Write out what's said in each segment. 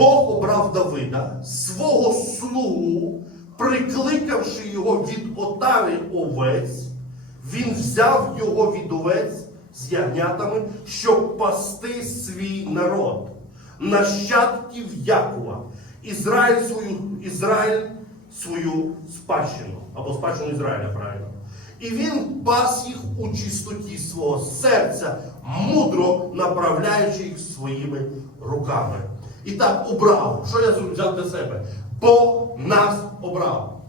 Бог обрав Давида, свого слугу, прикликавши його від отари овець, він взяв його від овець з ягнятами, щоб пасти свій народ, нащадків Якова, Ізраїль свою, Ізраїль свою спадщину, або спадщину Ізраїля, правильно. І він пас їх у чистоті свого серця, мудро направляючи їх своїми руками. І так обрав. Що я взяв для себе? Бог нас обрав.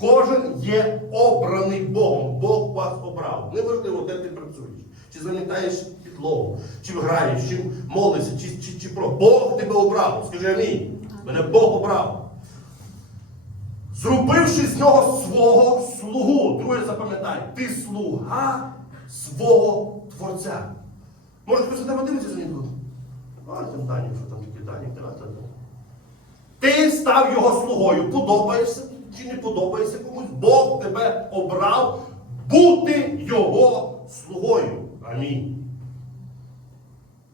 Кожен є обраний Богом. Бог вас обрав. Неважливо, де ти працюєш. Чи замітаєш підлогу, чи граєш, чи молишся, чи, чи, чи про. Бог тебе обрав. Скажи амінь. Мене Бог обрав. Зробивши з нього свого слугу. Друге запам'ятай, ти слуга свого Творця. Може, хтось на тебе дивиться за ним? А, там Та, та. Ти став його слугою. Подобаєшся чи не подобаєшся комусь? Бог тебе обрав бути його слугою. Амінь.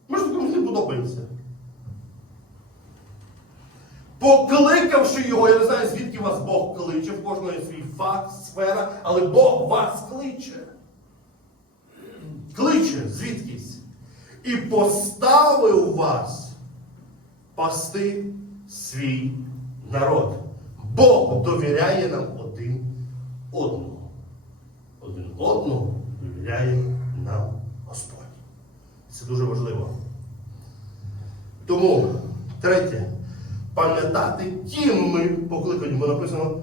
Може, комусь не подобається. Покликавши його, я не знаю, звідки вас Бог кличе, в кожного є свій факт, сфера, але Бог вас кличе. Кличе звідкись. І поставив вас пасти свій народ. Бог довіряє нам один одному. Один одному довіряє нам Господь. Це дуже важливо. Тому, третє, пам'ятати, ким ми покликані, бо написано,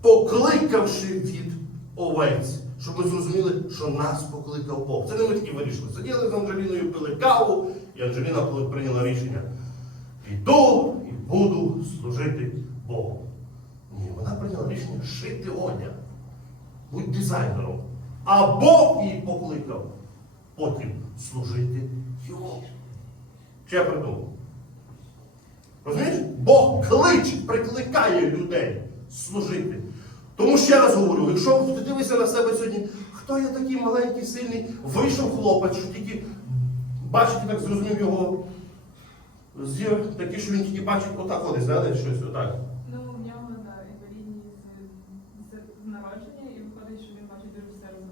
покликавши від овець, щоб ми зрозуміли, що нас покликав Бог. Це не ми такі вирішили. Сиділи з Анджеліною, пили каву, і Анджеліна прийняла рішення. Піду і буду служити Богу. Ні, вона прийняла рішення шити одяг. Будь дизайнером. А Бог її покликав потім служити йому. Чи я придумав? Розумієш? Бог кличе, прикликає людей служити. Тому ще раз говорю, якщо ти дивишся на себе сьогодні, хто я такий маленький, сильний, вийшов хлопець, що тільки бачите, так зрозумів його зір такий, що він тільки бачить, отак ходить, знаєте, щось отак. Ну, в нього да, інвалідність з, з, з народження, і виходить, що він бачить дуже все. Ну,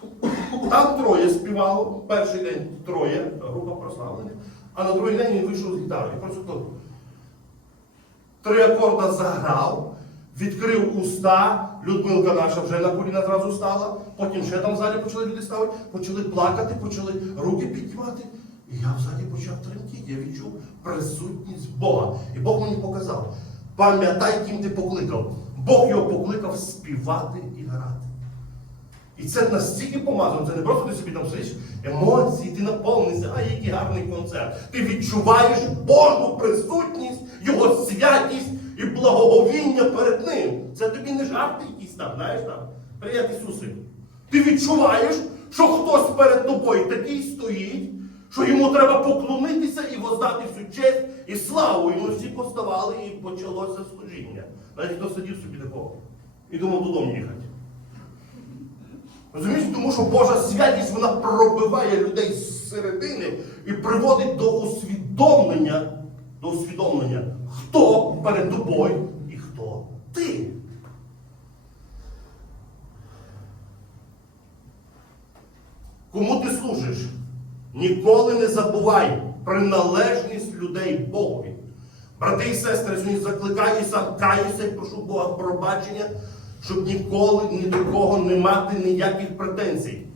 тобто. Там троє співало, перший день троє, група прославлених, а на другий день він вийшов з гітарою. Просто. Три акорда заграв, відкрив уста, Людмилка наша вже на коліна зразу стала, потім ще там в залі почали люди ставити, почали плакати, почали руки піднімати. І я в залі почав тремтіти, я відчув присутність Бога. І Бог мені показав, пам'ятай, ким ти покликав. Бог його покликав співати і грати. І це настільки помазано, це не просто ти собі там сидиш, емоції, ти наповнишся, а який гарний концерт. Ти відчуваєш Божу присутність, Його святість і благоговіння перед Ним. Це тобі не жарти якісь там, знаєш там. Привіт, Ісусе. Ти відчуваєш, що хтось перед тобою такий стоїть, що йому треба поклонитися і воздати всю честь і славу. І ми всі поставали, і почалося служіння. Навіть хто сидів собі такого і думав додому їхати. Розумієш, тому що Божа святість вона пробиває людей з середини і приводить до усвідомлення, до усвідомлення, хто перед тобою і хто ти. Кому ти служиш? Ніколи не забувай приналежність людей Богові. Брати і сестри, сьогодні закликаю і сам каюся і прошу Бога пробачення, щоб ніколи ні до кого не мати ніяких претензій.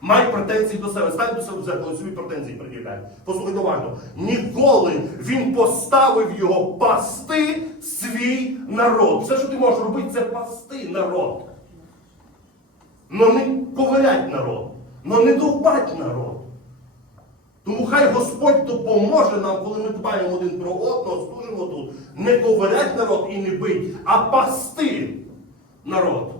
Май претензії до себе. Стань до себе в зеркало, собі претензії пред'являй. Послухайте уважно. Ніколи він поставив його пасти свій народ. Все, що ти можеш робити, це пасти народ. Но не ковирять народ, но не довбать народ. Тому хай Господь допоможе нам, коли ми дбаємо один про одного, служимо тут, не ковирять народ і не бить, а пасти народ.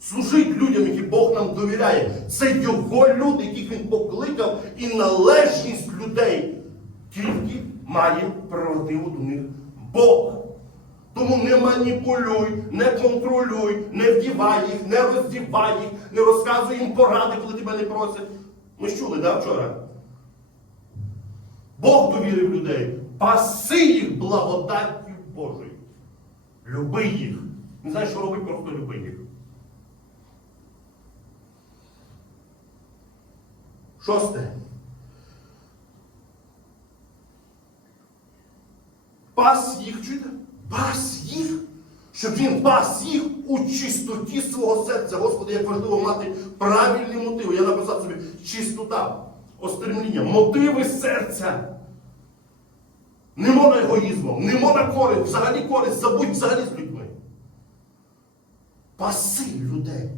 Служить людям, які Бог нам довіряє. Це його люди, яких він покликав, і належність людей тільки має прерогативу до них Бог. Тому не маніпулюй, не контролюй, не вдівай їх, не роздівай їх, не розказуй їм поради, коли тебе не просять. Ми чули, да, вчора? Бог довірив людей. Паси їх благодаттю Божою. Люби їх. Не знаєш, що робить, просто люби їх. Шосте. Пас їх, чуєте? Пас їх, щоб він пас їх у чистоті свого серця. Господи, як важливо мати правильні мотиви. Я написав собі чистота, остремління, мотиви серця. Не можна егоїзмом, не можна користь, взагалі користь, забудь взагалі з людьми. Паси людей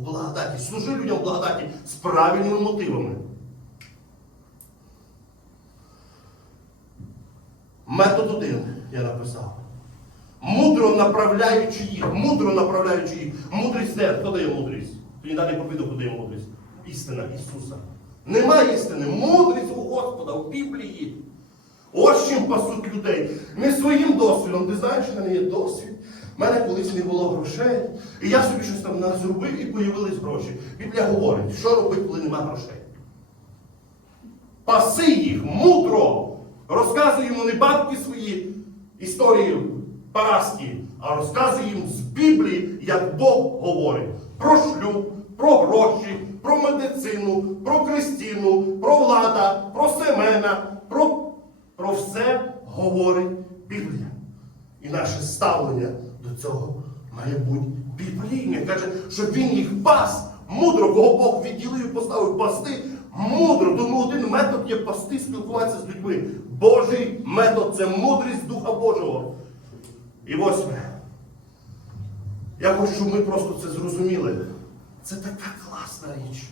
благодаті, служи людям благодаті з правильними мотивами. Метод один я написав. Мудро направляючи їх, мудро направляючи їх. Мудрість де? Хто дає мудрість? Тоді далі повіду, хто дає мудрість. Істина Ісуса. Немає істини. Мудрість у Господа в Біблії. Ось чим пасуть людей. Не своїм досвідом. Ти знаєш, в мене є досвід. У мене колись не було грошей. І я собі щось там зробив і появились гроші. Біблія говорить, що робити, коли нема грошей. Паси їх мудро. Розказуй йому не бабки свої історії паразькі, а розказуй їм з Біблії, як Бог говорить про шлюб, про гроші, про медицину, про Кристину, про влада, про Семена, про, про все говорить Біблія. І наше ставлення до цього має бути біблійне. Каже, щоб він їх пас, мудро, кого Бог відділив і поставив пасти, мудро. Тому один метод є пасти, спілкуватися з людьми. Божий метод це мудрість Духа Божого. І восьме. Я хочу, щоб ми просто це зрозуміли. Це така класна річ.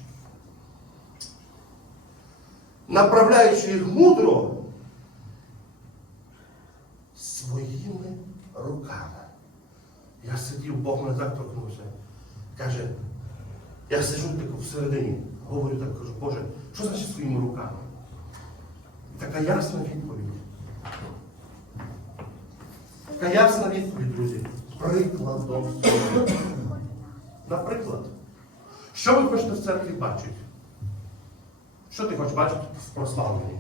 Направляючи їх мудро своїми руками. Я сидів, Бог мене так торкнувся. Каже, я сиджу так всередині, говорю так, кажу, Боже, що значить своїми руками? Така ясна відповідь. Така ясна відповідь, друзі. Прикладом. Наприклад, що ви хочете в церкві бачити? Що ти хочеш бачити в прославленні?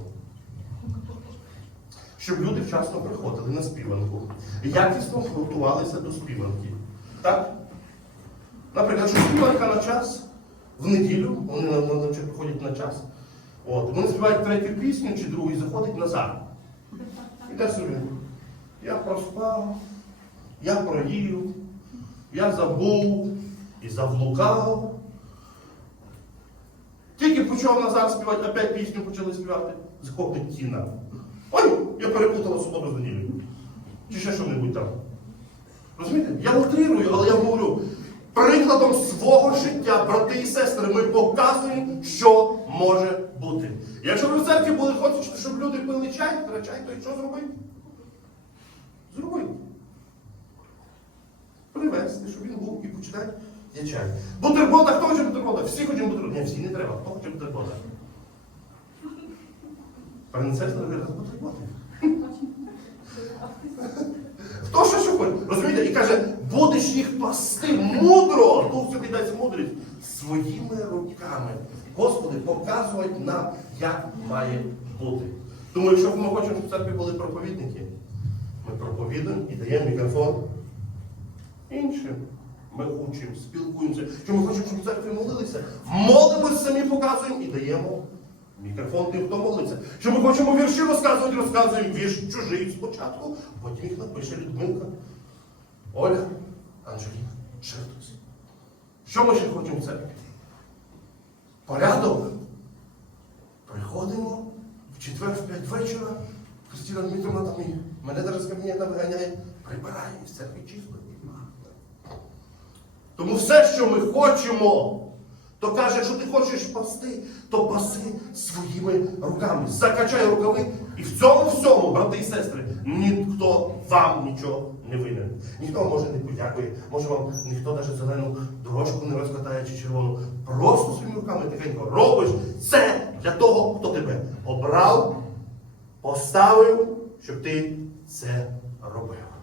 Щоб люди вчасно приходили на співанку, якісно готувалися до співанки. Так? Наприклад, що співанка на час в неділю, вони приходять на час. От, вони співають третю пісню чи другу і заходить назад. Іде собі. Я проспав, я проїв, я забув і завлукав. Тільки почав назад співати, опять пісню почали співати. Заходить тіна. Ой, я перепутала суботу з неділею. Чи ще що-небудь там. Розумієте? Я утрирую, але я говорю, прикладом свого життя, брати і сестри, ми показуємо, що може бути. Якщо ви в церкві були, хочете, щоб люди пили чай, то чай, то і що зробити? Зробити. Привезти, щоб він був і почитати є чай. Бутерброда, хто хоче бутерброда? Всі хочуть бутерброда. Ні, всі не треба. Хто хоче бутерброда? Бутерброди. Хто що що хоче? Розумієте? І каже, будеш їх пасти мудро, Дух Святий дасть мудрість своїми руками. Господи, показувати нам, як має бути. Тому, якщо ми хочемо, щоб в церкві були проповідники, ми проповідуємо і даємо мікрофон іншим. Ми учимо, спілкуємося. Що ми хочемо, щоб в церкві молилися. Молимось, самі показуємо і даємо мікрофон тим, хто молиться. Що ми хочемо вірші розказувати, розказуємо вірш чужий спочатку, потім їх напише Людмилка, Оля, Анжеліна, ще хтось. Що ми ще хочемо церкві? Порядок. Приходимо в четвер в п'ять вечора. Христина Дмитровна там і мене зараз кабінета виганяє, прибирає і в чисто. Тому все, що ми хочемо, то каже, якщо ти хочеш пасти, то паси своїми руками. Закачай рукави. І в цьому всьому, брати і сестри, ніхто вам нічого не винен. Ніхто може не подякує, може вам ніхто навіть зелену дорожку не розкатає чи червону. Просто своїми руками тихенько робиш це для того, хто тебе обрав, поставив, щоб ти це робив.